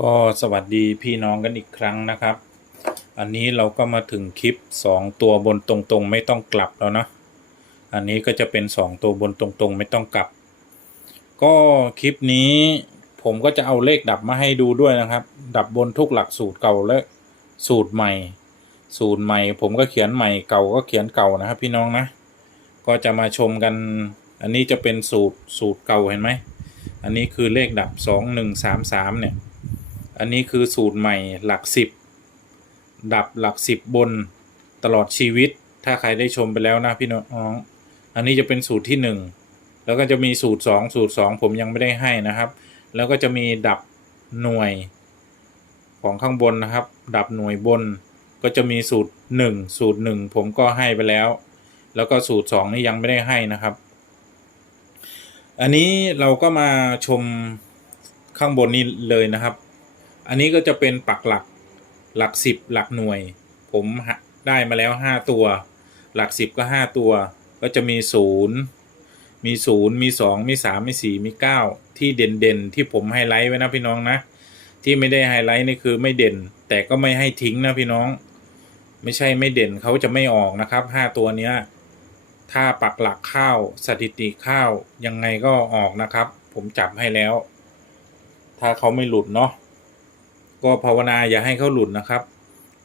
ก็สวัสดีพี่น้องกันอีกครั้งนะครับ อันนี้เราก็มาถึงคลิป 2 ตัวบนตรงๆ ไม่ต้องกลับแล้วนะอันนี้ก็จะเป็น 2 ตัวบนตรงๆ ไม่ต้องกลับ ก็คลิปนี้ผมก็จะเอาเลขดับมาให้ดูด้วยนะครับ ดับบนทุกหลักสูตรเก่าและสูตรใหม่ สูตรใหม่ ผมก็เขียนใหม่เก่าก็เขียนเก่านะครับ พี่น้องนะ ก็จะมาชมกัน อันนี้จะเป็นสูตรสูตรเก่าเห็นไหมอันนี้คือเลขดับสองหนึ่งสามสามเนี่ย อันนี้คือสูตรใหม่หลักสิบดับหลักสิบบนตลอดชีวิต ถ้าใครได้ชมไปแล้วนะพี่น้อง อันนี้จะเป็นสูตรที่หนึ่งแล้วก็จะมีสูตรสองสูตรสองผมยังไม่ได้ให้นะครับ แล้วก็จะมีดับหน่วยของข้างบนนะครับ ดับหน่วยบนก็จะมีสูตรหนึ่งสูตรหนึ่งผมก็ให้ไปแล้ว แล้วก็สูตรสองนี่ยังไม่ได้ให้นะครับ อันนี้เราก็มาชมข้างบนนี้เลยนะครับ อันนี้ก็จะเป็นปักหลักหลักสิบหลักหน่วย ผมได้มาแล้วห้าตัว หลักสิบก็ห้าตัว ก็จะมีศูนย์มีศูนย์มีสองมีสามมีสี่มีเก้าที่เด่นเด่นที่ผมไฮไลท์ไว้นะพี่น้องนะ ที่ไม่ได้ไฮไลท์นี่คือไม่เด่น แต่ก็ไม่ให้ทิ้งนะพี่น้อง ไม่ใช่ไม่เด่นเขาจะไม่ออกนะครับห้าตัวเนี้ยถ้าปักหลักข้าวสถิติข้าวยังไงก็ออกนะครับ ผมจับให้แล้ว ถ้าเขาไม่หลุดเนาะ ก็ภาวนาอย่าให้เขาหลุดนะครับ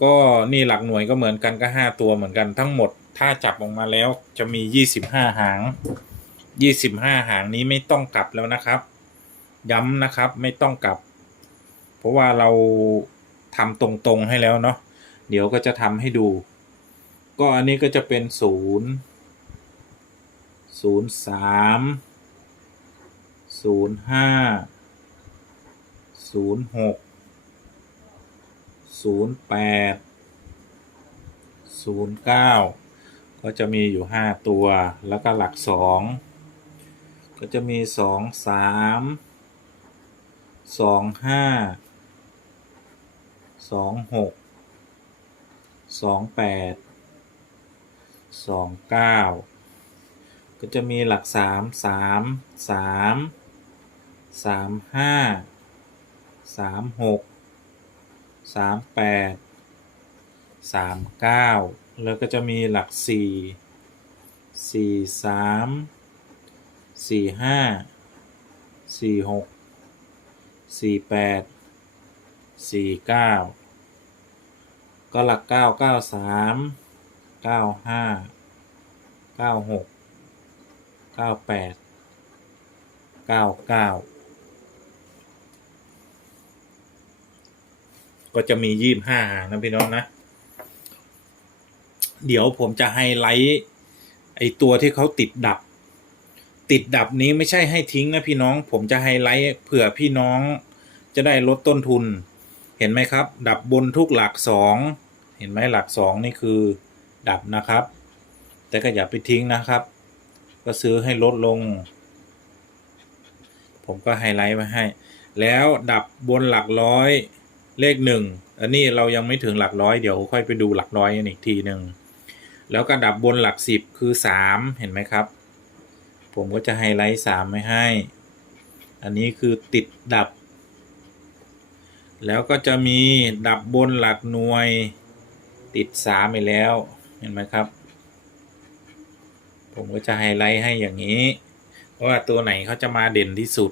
ก็นี่หลักหน่วยก็เหมือนกันก็ห้าตัวเหมือนกันทั้งหมด ถ้าจับออกมาแล้วจะมียี่สิบห้าหางยี่สิบห้าหางนี้ไม่ต้องกลับแล้วนะครับ ย้ำนะครับไม่ต้องกลับ เพราะว่าเราทำตรงๆให้แล้วเนาะเดี๋ยวก็จะทำให้ดู ก็อันนี้ก็จะเป็นศูนย์ศูนย์สามศูนย์ห้าศูนย์หก ศูนย์แปดศูนย์เก้าก็จะมีอยู่ห้าตัวแล้วก็หลักสองก็จะมีสองสามสองห้าสองหกสองแปดสองเก้าก็จะมีหลักสามสามสามสามห้าสามหก สามแปดสามเก้าแล้วก็จะมีหลักสี่สี่สามสี่ห้าสี่หกสี่แปดสี่เก้าก็หลักเก้าเก้าสามเก้าห้าเก้าหกเก้าแปดเก้าเก้า ก็จะมียี่บห้านะพี่น้องนะ เดี๋ยวผมจะไฮไลท์ไอตัวที่เขาติดดับ ติดดับนี้ไม่ใช่ให้ทิ้งนะพี่น้อง ผมจะไฮไลท์เผื่อพี่น้องจะได้ลดต้นทุน เห็นไหมครับ ดับบนทุกหลักสองเห็นไหมหลักสองนี่คือดับนะครับ แต่ก็อย่าไปทิ้งนะครับ ก็ซื้อให้ลดลง ผมก็ไฮไลท์ไว้ให้ แล้วดับบนหลักร้อย เลขหนึ่งอันนี้เรายังไม่ถึงหลักร้อยเดี๋ยวค่อยไปดูหลักร้อยกันอีกทีหนึ่งแล้วก็ดับบนหลักสิบคือสามเห็นไหมครับ ผมก็จะไฮไลท์สามไว้ให้ อันนี้คือติดดับ แล้วก็จะมีดับบนหลักหน่วย ติดสามไปแล้วเห็นไหมครับ ผมก็จะไฮไลท์ให้อย่างนี้ว่าตัวไหนเขาจะมาเด่นที่สุด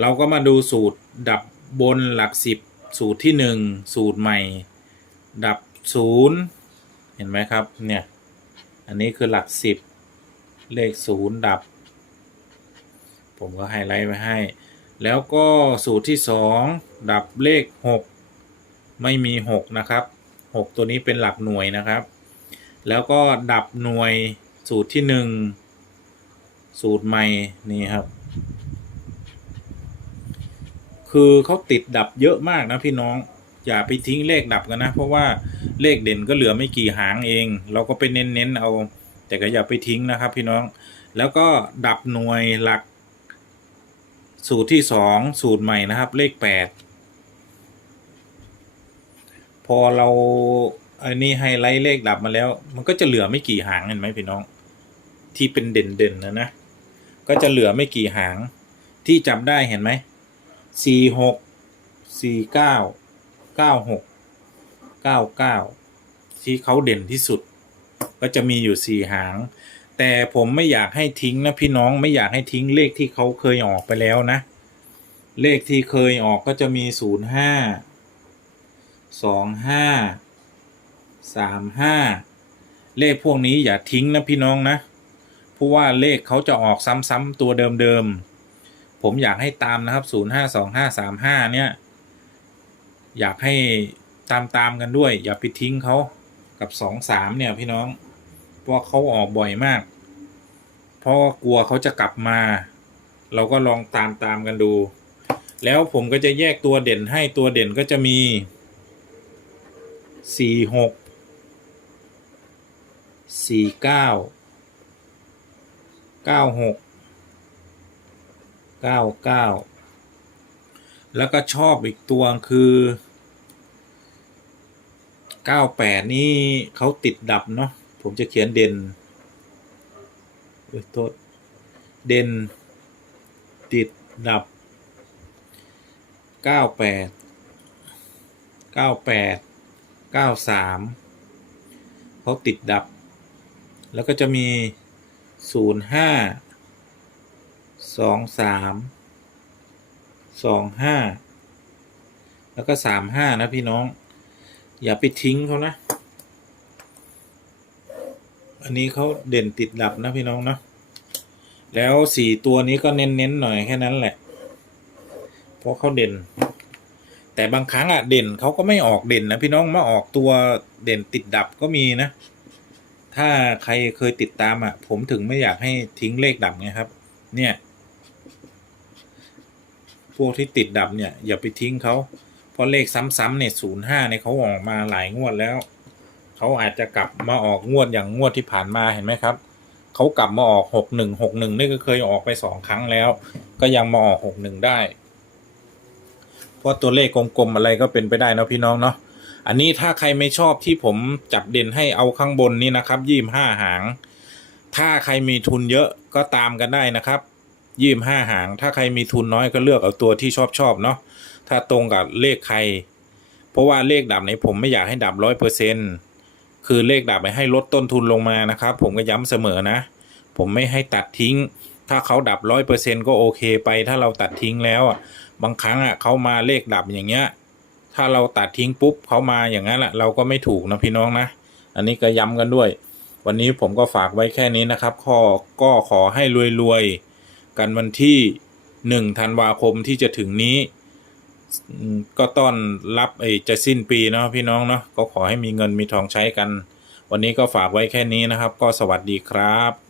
เราก็มาดูสูตรดับบนหลักสิบ สูตรที่หนึ่งสูตรใหม่ ดับศูนย์เห็นไหมครับ เนี่ย อันนี้คือหลักสิบเลขศูนย์ดับ ผมก็ไฮไลท์ไว้ให้ แล้วก็สูตรที่สองดับเลขหกไม่มีหกนะครับหกตัวนี้เป็นหลักหน่วยนะครับ แล้วก็ดับหน่วยสูตรที่หนึ่งสูตรใหม่นี่ครับ คือเขาติดดับเยอะมากนะพี่น้อง อย่าไปทิ้งเลขดับกันนะ เพราะว่าเลขเด่นก็เหลือไม่กี่หางเอง เราก็ไปเน้นๆเอา แต่ก็อย่าไปทิ้งนะครับ พี่น้อง แล้วก็ดับหน่วยหลัก สูตรที่สองสูตรใหม่นะครับ เลขแปดพอเราอันนี้ไฮไลท์เลขดับมาแล้ว มันก็จะเหลือไม่กี่หางเห็นไหมพี่น้อง ที่เป็นเด่นๆนะนะก็จะเหลือไม่กี่หางที่จับได้เห็นไหม สี่หกสี่เก้าเก้าหกเก้าเก้าที่เขาเด่นที่สุด ก็จะมีอยู่สี่หาง แต่ผมไม่อยากให้ทิ้งนะพี่น้องไม่อยากให้ทิ้งเลขที่เขาเคยออกไปแล้วนะ เลขที่เคยออกก็จะมีศูนย์ห้าสองห้าสามห้าเลขพวกนี้อย่าทิ้งนะพี่น้องนะ เพราะว่าเลขเขาจะออกซ้ำๆตัวเดิมๆ ผมอยากให้ตามนะครับ 0 5 2 5 3 5 เนี่ย อยากให้ตามตามกันด้วย อย่าไปทิ้งเขากับ 2 3 เนี่ยพี่น้อง เพราะเขาออกบ่อยมาก เพราะกลัวเขาจะกลับมา เราก็ลองตามตามกันดู แล้วผมก็จะแยกตัวเด่นให้ตัวเด่นก็จะมี 4 6 4 9เก้าเก้าแล้วก็ชอบอีกตัวคือเก้าแปดนี่เขาติดดับเนาะผมจะเขียนเด่นเอ้ยโทษเด่น ติดดับเก้าแปดเก้าแปดเก้าสามเขาติดดับ แล้วก็จะมีศูนย์ห้า สองสามสองห้าแล้วก็สามห้านะพี่น้อง อย่าไปทิ้งเขานะ อันนี้เขาเด่นติดดับนะพี่น้องเนาะแล้วสี่ตัวนี้ก็เน้นๆหน่อยแค่นั้นแหละ เพราะเขาเด่น แต่บางครั้งอะเด่นเขาก็ไม่ออกเด่นนะพี่น้องมาออกตัวเด่นติดดับก็มีนะ ถ้าใครเคยติดตามอะผมถึงไม่อยากให้ทิ้งเลขดับไงครับ เนี่ย วกที่ติดดับเนี่ยอย่าไปทิ้งเขาเพราะเลขซ้ำๆเนี่ยศูนย์ห้าเนี่ยเขาออกมาหลายงวดแล้ว เขาอาจจะกลับมาออกงวดอย่างงวดที่ผ่านมาเห็นไหมครับเขากลับมาออกหกหนึ่งหกหนึ่งนี่ก็เคยออกไปสองครั้งแล้ว ก็ยังมาออกหกหนึ่งได้ เพราะตัวเลขกลมๆอะไรก็เป็นไปได้นะพี่น้องเนาะอันนี้ถ้าใครไม่ชอบที่ผมจับเด่นให้เอาข้างบนนี้นะครับยี่ห้าหาง ถ้าใครมีทุนเยอะก็ตามกันได้นะครับ ยี่ห้าหาง ถ้าใครมีทุนน้อยก็เลือกเอาตัวที่ชอบชอบเนาะถ้าตรงกับเลขใคร เพราะว่าเลขดับไหนผมไม่อยากให้ดับร้อยเปอร์เซ็นคือเลขดับไปให้ลดต้นทุนลงมานะครับ ผมก็ย้ำเสมอนะ ผมไม่ให้ตัดทิ้ง ถ้าเขาดับร้อยเปอร์เซ็นก็โอเคไป ถ้าเราตัดทิ้งแล้วอะบางครั้งอะเขามาเลขดับอย่างเงี้ย ถ้าเราตัดทิ้งปุ๊บเขามาอย่างนั้นแหละเราก็ไม่ถูกนะพี่น้องนะ อันนี้ก็ย้ำกันด้วย วันนี้ผมก็ฝากไว้แค่นี้นะครับ ข้อก็ขอให้รวยๆ กันวันที่หนึ่งธันวาคมที่จะถึงนี้ ก็ต้อนรับไอ้จะสิ้นปีเนาะพี่น้องเนาะก็ขอให้มีเงินมีทองใช้กัน วันนี้ก็ฝากไว้แค่นี้นะครับ ก็สวัสดีครับ